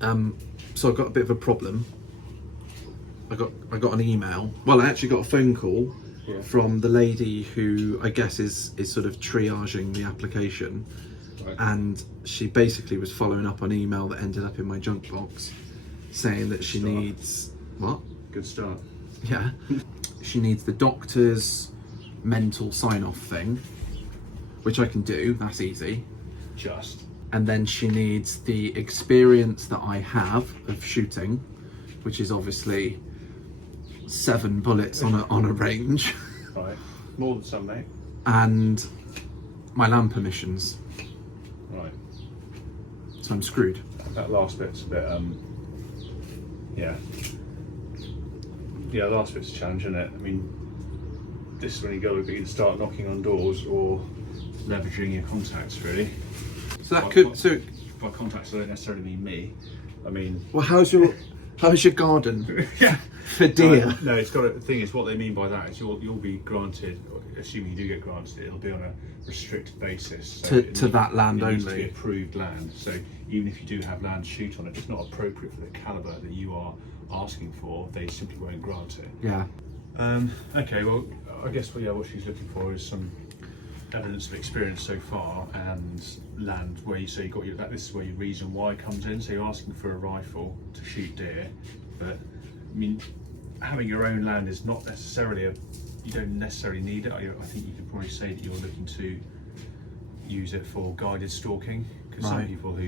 So I got a bit of a problem. I got an email. Well, I actually got a phone call from the lady who I guess is sort of triaging the application, and she basically was following up on email that ended up in my junk box, saying that she needs what? Good start. Yeah, she needs the doctor's mental sign-off thing, which I can do. That's easy. And then she needs the experience that I have of shooting, which is obviously 7 bullets on a range. Right, more than some, mate. And my land permissions. Right. So I'm screwed. That last bit's a bit, yeah. Yeah, the last bit's a challenge, isn't it? I mean, this is when you go to either start knocking on doors or leveraging your contacts, really. So that could. So by contacts, I don't necessarily mean me. I mean. Well, how's your garden? Yeah. For deer. No, it's got. The thing is, what they mean by that is you'll be granted, assuming you do get granted, it'll be on a restricted basis. So to that land it needs to only. be approved land. So even if you do have land to shoot on it, if it's not appropriate for the calibre that you are asking for, they simply won't grant it. Yeah. Okay. Well, I guess what she's looking for is some evidence of experience so far and land where you say this is where your reason why comes in. So you're asking for a rifle to shoot deer, but I mean, having your own land is not necessarily you don't necessarily need it. I think you could probably say that you're looking to use it for guided stalking, because some people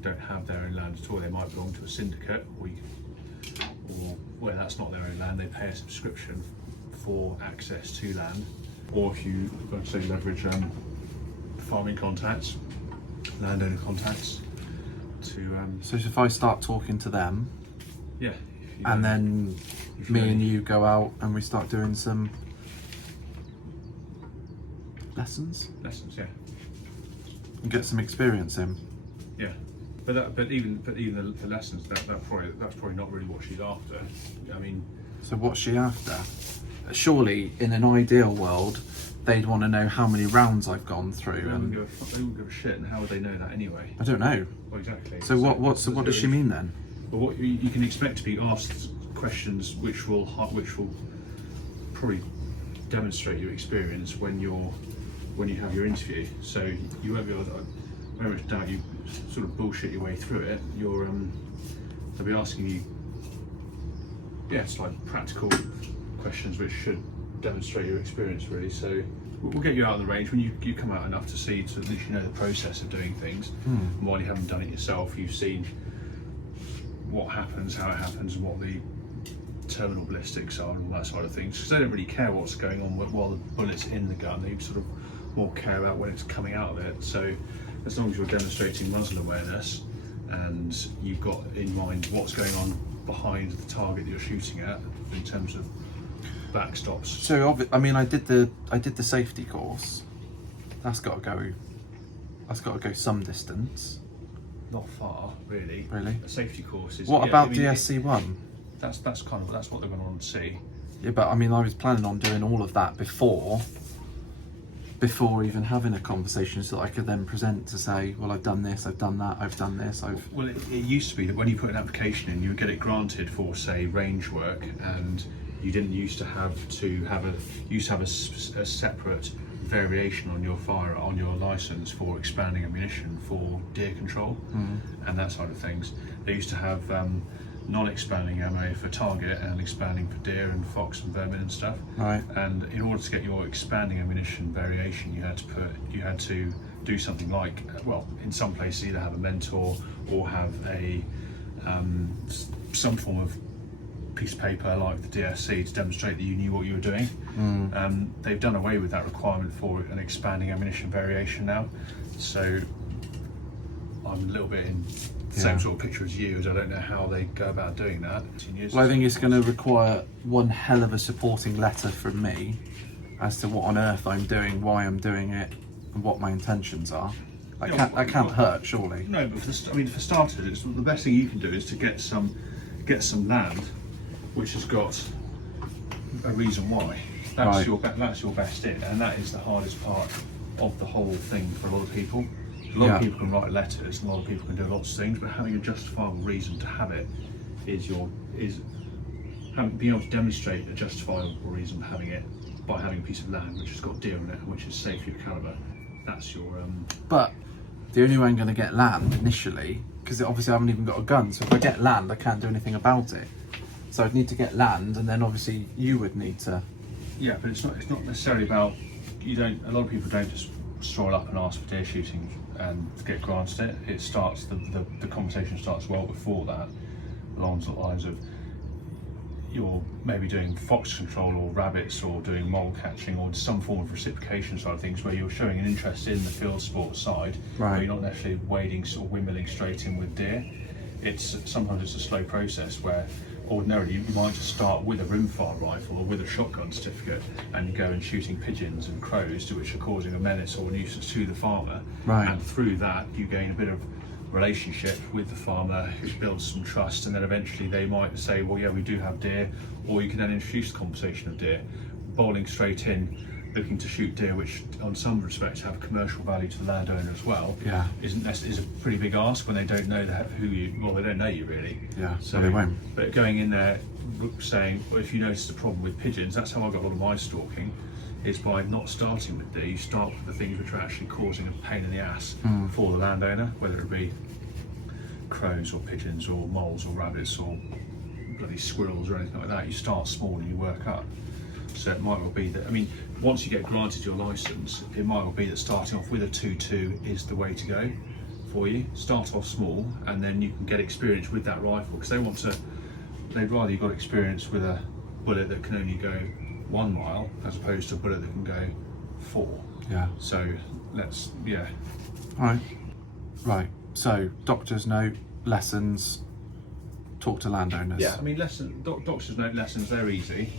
don't have their own land at all. They might belong to a syndicate, or where that's not their own land, they pay a subscription for access to land. Or if you, like I say, leverage farming contacts, landowner contacts to. So if I start talking to them, yeah, and then me and you go out and we start doing some lessons, yeah, and get some experience in. Yeah, but even the lessons that's probably not really what she's after. I mean, so what's she after? Surely, in an ideal world, they'd want to know how many rounds I've gone through. They wouldn't give a shit, and how would they know that anyway? I don't know. Well, exactly. So what does she mean then? Well, what you can expect to be asked questions which will probably demonstrate your experience when you have your interview. So you won't be able to, I very much doubt you sort of bullshit your way through it. They'll be asking you, it's like practical questions which should demonstrate your experience, really. So we'll get you out on the range when you come out enough to see, to at least you know the process of doing things. And while you haven't done it yourself, you've seen what happens, how it happens, and what the terminal ballistics are and all that sort of things, because they don't really care what's going on while the bullet's in the gun. They sort of more care about when it's coming out of it. So as long as you're demonstrating muzzle awareness and you've got in mind what's going on behind the target that you're shooting at in terms of backstops. So I mean, I did the safety course. That's got to go some distance. Not far, really. Really? A safety course is. What about DSC1? That's what they're going to want to see. Yeah, but I mean, I was planning on doing all of that before even having a conversation, so that I could then present to say, well, I've done this, I've done that, I've done this. Well, it used to be that when you put an application in, you would get it granted for, say, range work, and you didn't used to have a separate variation on your license for expanding ammunition for deer control and that side of things. They used to have non-expanding ammo for target and expanding for deer and fox and vermin and stuff. Right. And in order to get your expanding ammunition variation, you had to do something like, well, in some places either have a mentor or have a some form of piece of paper like the DSC to demonstrate that you knew what you were doing. They've done away with that requirement for an expanding ammunition variation now. So I'm a little bit in the same sort of picture as you, as I don't know how they go about doing that. Well, I think it's going to require one hell of a supporting letter from me as to what on earth I'm doing, why I'm doing it, and what my intentions are. That can't hurt, surely. No, but for starters, the best thing you can do is to get some land which has got a reason why. That's your best in, and that is the hardest part of the whole thing for a lot of people. A lot Yeah. of people can write letters, and a lot of people can do lots of things, but having a justifiable reason to have it being able to demonstrate a justifiable reason for having it by having a piece of land which has got deer on it and which is safe for your calibre. That's your But the only way I'm going to get land initially, because obviously I haven't even got a gun, so if I get land I can't do anything about it. So I'd need to get land, and then obviously you would need to. Yeah, but it's not necessarily about, a lot of people don't just stroll up and ask for deer shooting and get granted it. It starts, the conversation starts well before that, along the lines of you're maybe doing fox control or rabbits or doing mole catching or some form of reciprocation side of things, where you're showing an interest in the field sports side, Right. where you're not necessarily wading or windmilling straight in with deer. Sometimes it's a slow process where ordinarily you might just start with a rimfire rifle or with a shotgun certificate and go and shooting pigeons and crows, which are causing a menace or a nuisance to the farmer. Right. And through that you gain a bit of relationship with the farmer, which builds some trust, and then eventually they might say, well, yeah, we do have deer, or you can then introduce the conversation of deer. Bowling straight in, looking to shoot deer, which on some respects have commercial value to the landowner as well, Yeah. is a pretty big ask when they don't know they don't know you really. Yeah, So well, they won't. But going in there saying, well, if you notice a problem with pigeons, that's how I got a lot of my stalking, is by not starting with deer. You start with the things which are actually causing a pain in the ass for the landowner, whether it be crows or pigeons or moles or rabbits or bloody squirrels or anything like that. You start small and you work up. So it might well be that, once you get granted your license, it might well be that starting off with a 2.2 is the way to go for you. Start off small, and then you can get experience with that rifle, because they'd rather you got experience with a bullet that can only go 1 mile as opposed to a bullet that can go 4. Yeah. So Right. So doctor's note, lessons, talk to landowners. Yeah, doctor's note lessons, they're easy.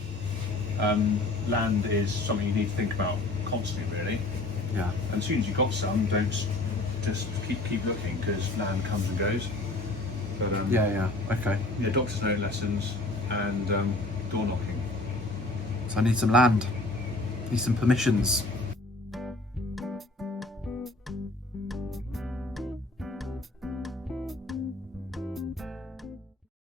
Land is something you need to think about constantly, really. Yeah. And as soon as you've got some, don't just keep looking, because land comes and goes. But Yeah. Okay. yeah, doctor's note lessons and door knocking. So I need some land. Need some permissions.